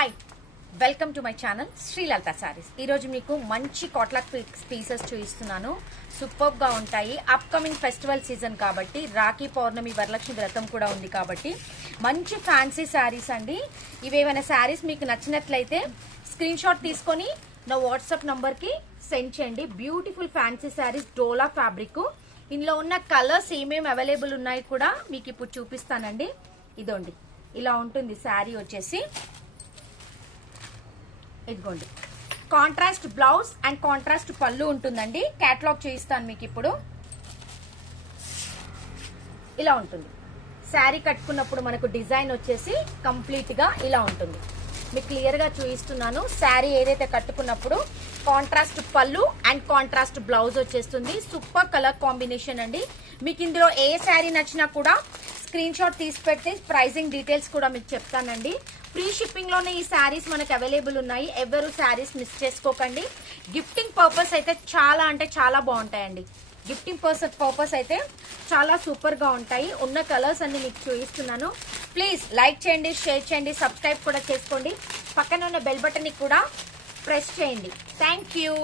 Hi, welcome to my channel Sri Lalitha saris. ఈరోజు మీకు మంచి కాట్లాక్ పీసెస్ చూపిస్తున్నాను. సూపర్గా ఉంటాయి. అప్కమింగ్ ఫెస్టివల్ సీజన్ కాబట్టి, రాఖీ పౌర్ణమి, వరలక్ష్మి వ్రతం కూడా ఉంది కాబట్టి మంచి ఫ్యాన్సీ శారీస్ అండి. ఇవేమైనా శారీస్ మీకు నచ్చినట్లయితే స్క్రీన్ షాట్ తీసుకొని నా వాట్సాప్ నంబర్కి సెండ్ చేయండి. బ్యూటిఫుల్ ఫ్యాన్సీ శారీస్, డోలా ఫ్యాబ్రిక్. ఇందులో ఉన్న కలర్స్ ఏమేమి అవైలబుల్ ఉన్నాయి కూడా మీకు ఇప్పుడు చూపిస్తానండి. ఇదోండి, ఇలా ఉంటుంది శారీ వచ్చేసి. ఇదిగోండి, కాంట్రాస్ట్ బ్లౌజ్ అండ్ కాంట్రాస్ట్ పళ్ళు ఉంటుందండి. క్యాటలాగ్ చేయిస్తాను మీకు ఇప్పుడు. ఇలా ఉంటుంది శారీ కట్టుకున్నప్పుడు మనకు డిజైన్ వచ్చేసి కంప్లీట్ గా ఇలా ఉంటుంది. మీకు క్లియర్ గా చూపిస్తున్నాను. శారీ ఏదైతే కట్టుకున్నప్పుడు కాంట్రాస్ట్ పళ్ళు అండ్ కాంట్రాస్ట్ బ్లౌజ్ వచ్చేస్తుంది. సూపర్ కలర్ కాంబినేషన్ అండి. మీకు ఇందులో ఏ శారీ నచ్చినా కూడా స్క్రీన్ షాట్ తీసి పెడితే ప్రైజింగ్ డీటెయిల్స్ కూడా మీకు చెప్తానండి. ఫ్రీ షిప్పింగ్ లోనే ఈ శారీస్ మనకు అవైలబుల్ ఉన్నాయి. ఎవరు శారీస్ మిస్ చేసుకోకండి. గిఫ్టింగ్ పర్పస్ అయితే చాలా అంటే చాలా బాగుంటాయండి. గిఫ్టింగ్ పర్పస్ అయితే చాలా సూపర్ గా ఉంటాయి. ఉన్న కలర్స్ అన్ని మీకు చూపిస్తున్నాను. ప్లీజ్ లైక్ చేయండి, షేర్ చేయండి, సబ్స్క్రైబ్ కూడా చేసుకోండి. పక్కన ఉన్న బెల్ బటన్ ని కూడా ప్రెస్ చేయండి. Thank you.